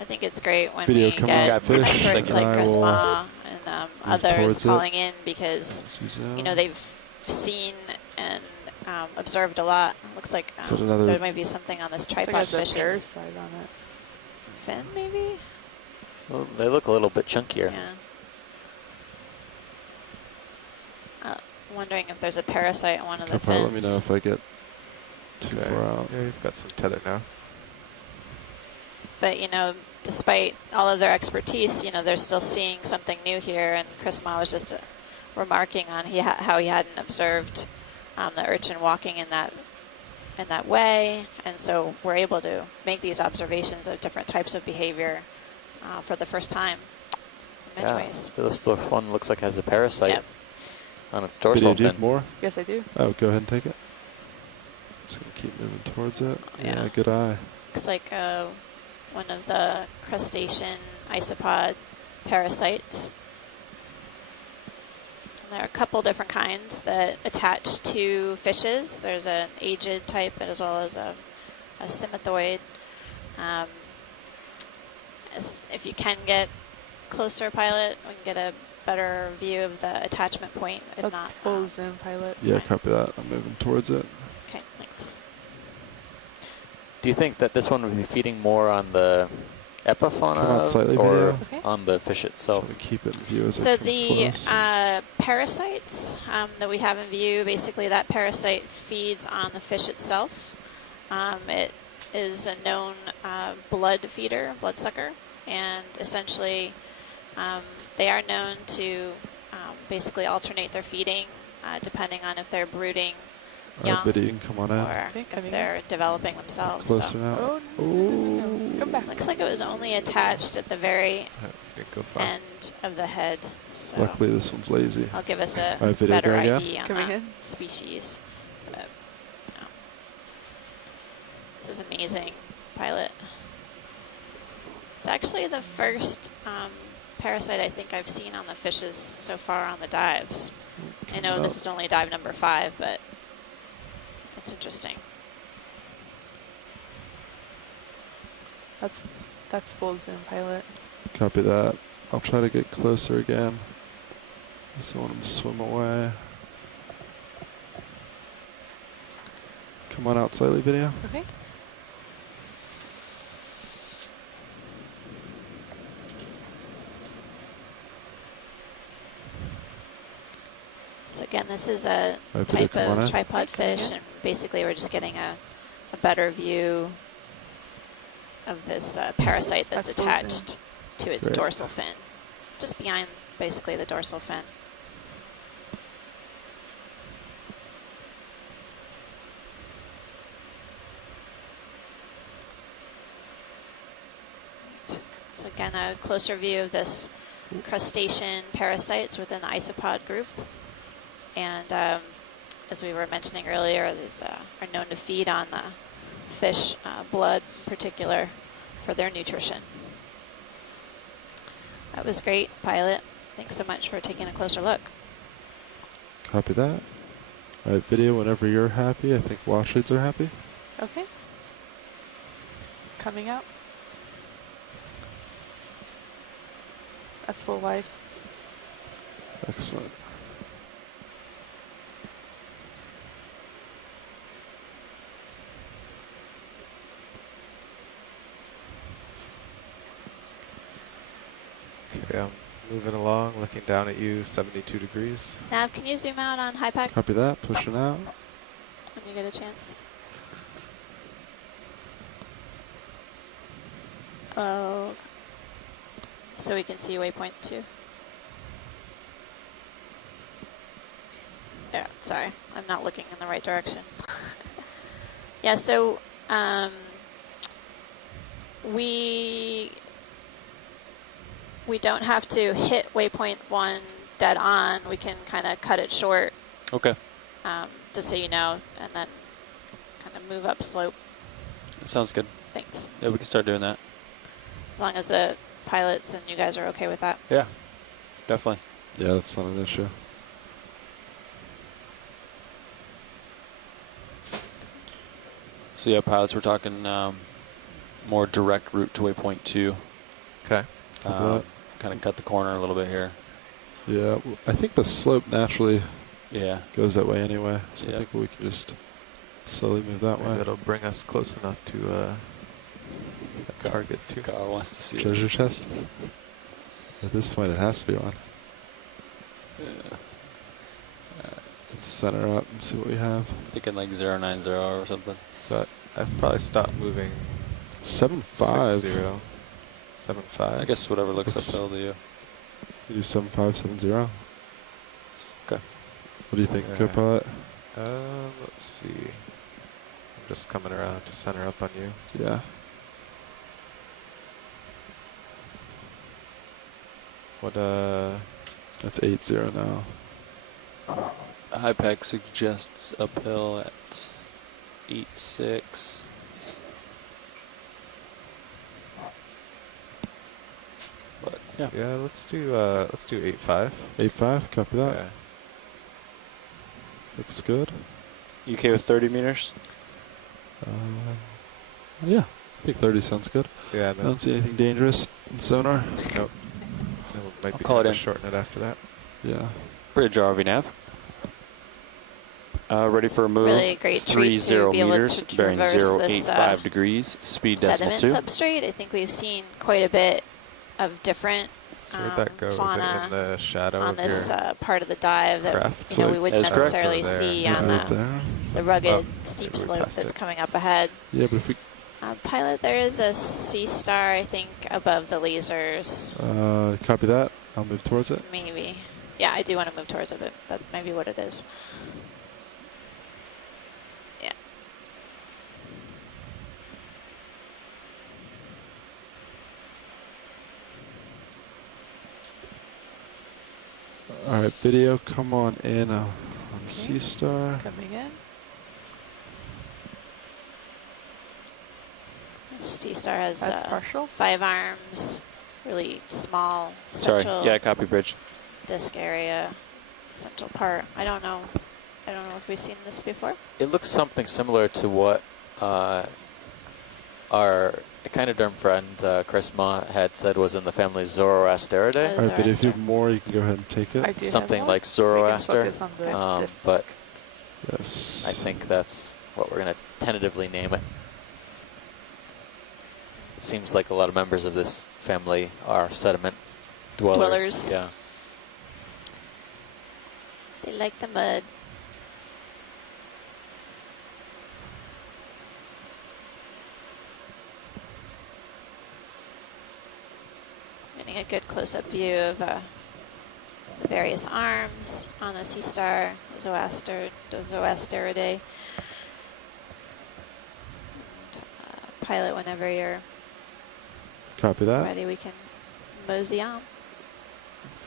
I think it's great when Video we coming get up. Fish. experts like I Chris will Ma and others towards it. calling in because you know they've seen and observed a lot. Looks like Is that another- there might be something on this Looks like tripod it's a fish's parasite on it. fin, maybe. Well, they look a little bit chunkier. Yeah. Wondering if there's a parasite on one of the Copilot, let me fins. know if I get too Okay. far out. Yeah, you've got some tether now. But you know, despite all of their expertise, you know, they're still seeing something new here. And Chris Ma was just remarking on how he hadn't observed the urchin walking in that way, and so we're able to make these observations of different types of behavior for the first time. In many ways. This one looks like it has a parasite Yep. on its dorsal Video, do fin. more? Yes, I do. Oh, go ahead and take it. Just gonna keep moving towards it. Yeah. Yeah, good eye. Looks like one of the crustacean isopod parasites. And there are a couple different kinds that attach to fishes. There's an aged type as well as a symathoid. If you can get closer, Pilot, we can get a better view of the attachment point. If That's not, full zoom, Pilot. Yeah, fine. copy that. I'm moving towards it. Okay, thanks. Do you think that this one would be feeding more on the epifauna Come out slightly, or video. Okay. on the fish So itself? we keep it in view as So I come the close. parasites that we have in view, basically that parasite feeds on the fish itself. It is a known blood feeder, bloodsucker, and essentially they are known to basically alternate their feeding depending on if they're brooding young Video, you can come on out. or Okay, if coming they're developing themselves. Closer So now. Oh, no. Come back. looks like it was only attached at the very Didn't go far. end of the head. So Luckily, this one's lazy. I'll give us a Alright, video better guy, yeah? ID on Coming that in. species. But, no. This is amazing, Pilot. It's actually the first parasite I think I've seen on the fishes so far on the dives. I know this is only dive number 5, but it's interesting. That's full zoom, Pilot. Copy that. I'll try to get closer again. Just don't want him to swim away. Come on out slightly, video. Okay. So again, this is a Alright, video, type come on of in. tripod fish, in. and basically we're just getting a better view of this parasite that's That's full zoom. attached to its Great. dorsal fin, just behind basically the dorsal fin. So again, a closer view of this crustacean parasites within the isopod group. And as we were mentioning earlier, these are known to feed on the fish blood in particular for their nutrition. That was great, Pilot. Thanks so much for taking a closer look. Copy that. Alright, video, whenever you're happy. I think watch leads are happy. Okay. Coming out. That's full wide. Excellent. Okay, I'm moving along, looking down at you, 72 degrees. Nav, can you zoom out on HiPAC Copy that. Pushing out. when you get a chance? Oh, so we can see waypoint 2. Yeah, sorry, I'm not looking in the right direction. Yeah, so we don't have to hit waypoint 1 dead on. We can kind of cut it short, Okay. just so you know, and then kind of move up slope. That sounds good. Thanks. Yeah, we can start doing that. As long as the pilots and you guys are okay with that. Yeah, definitely. Yeah, that's not an issue. So yeah, pilots, we're talking more direct route to waypoint 2. Okay. Kind of cut the corner a little bit here. Yeah, I think the slope naturally Yeah. goes that way anyway, so Yeah. I think we can just slowly move that Maybe way. that'll bring us close enough to target 2. Carl wants to see it. Treasure chest? At this point, it has to be one. Yeah. Let's center up and see what we have. Thinking like 090 or something. So I've probably stopped moving 7.5. 6-0, 7.5. I guess whatever looks Looks- uphill to you. You do 7.570. Okay. What do you think, Yeah. co-pilot? Let's see. I'm just coming around to center up on you. Yeah. What, That's 8.0 now. HiPAC suggests uphill at 8.6. But yeah. yeah, let's do 8.5. 8.5, copy that. Yeah. Looks good. You okay with 30 meters? Yeah, I think 30 sounds good. Yeah, I no, don't see anything dangerous in sonar. nope. No, might I'll be call it time to in. shorten it after that. Yeah. Bridge ROV nav. Ready for a move. Really great treat 30 to be able meters, to bearing traverse 085 this, degrees, speed decimal sediment 2. substrate. I think we've seen quite a bit of different So where'd that go? Was it fauna in the shadow on of this your part of the dive that craft? we wouldn't That is correct. necessarily Over there. see Yeah, on right the, there. the rugged Oh, steep maybe we slope passed that's it. coming up ahead. Yeah, but if we Pilot, there is a sea star, I think, above the lasers. copy that, I'll move towards it. Maybe. Yeah, I do want to move towards it, but that might be what it is. Yeah. All right, video, come on in on Sea Star. Coming in. Sea star has That's partial. 5 arms, really small Sorry. central Yeah, copy bridge. disc area, central part. I don't know if we've seen this before. It looks something similar to what our echinoderm friend Chris Ma had said was in the family Zoroasteridae. Oh, All right, video, if you Zoroaster. have more, you can go ahead and take I it. do Something have like one. We can Zoroaster. focus on the disc. But Yes. I think that's what we're going to tentatively name it. It seems like a lot of members of this family are sediment dwellers. Dwellers. Yeah. They like the mud. Getting a good close-up view of the various arms on the sea star, Zoroasteridae. Pilot, whenever you're Copy that. ready, we can mosey on.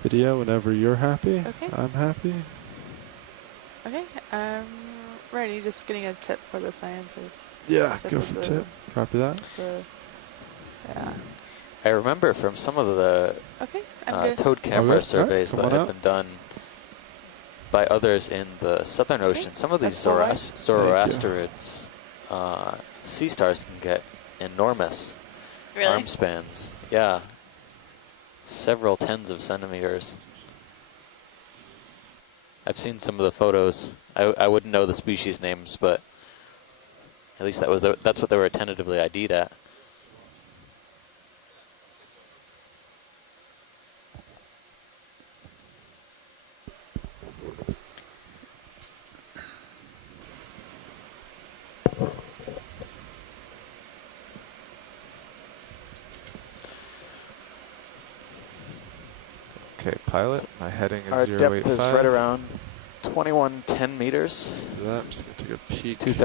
Video, whenever you're happy, Okay. I'm happy. Okay. Ready. Just getting a tip for the scientists. Yeah, Tip go of for the- tip. Copy that. Yeah. I remember from some of the Okay. I'm good. towed camera Alright, surveys come that on have out. been done by others in the Southern Okay, Ocean. Some of these that's all right. Zoroasterids, sea stars can get enormous Really? arm spans. Yeah. Several tens of centimeters. I've seen some of the photos. I wouldn't know the species names, but at least that's what they were tentatively ID'd at. Okay, pilot. My heading is Our 085. depth is right around 2110 meters. Do that. I'm just gonna take a peek. 2000.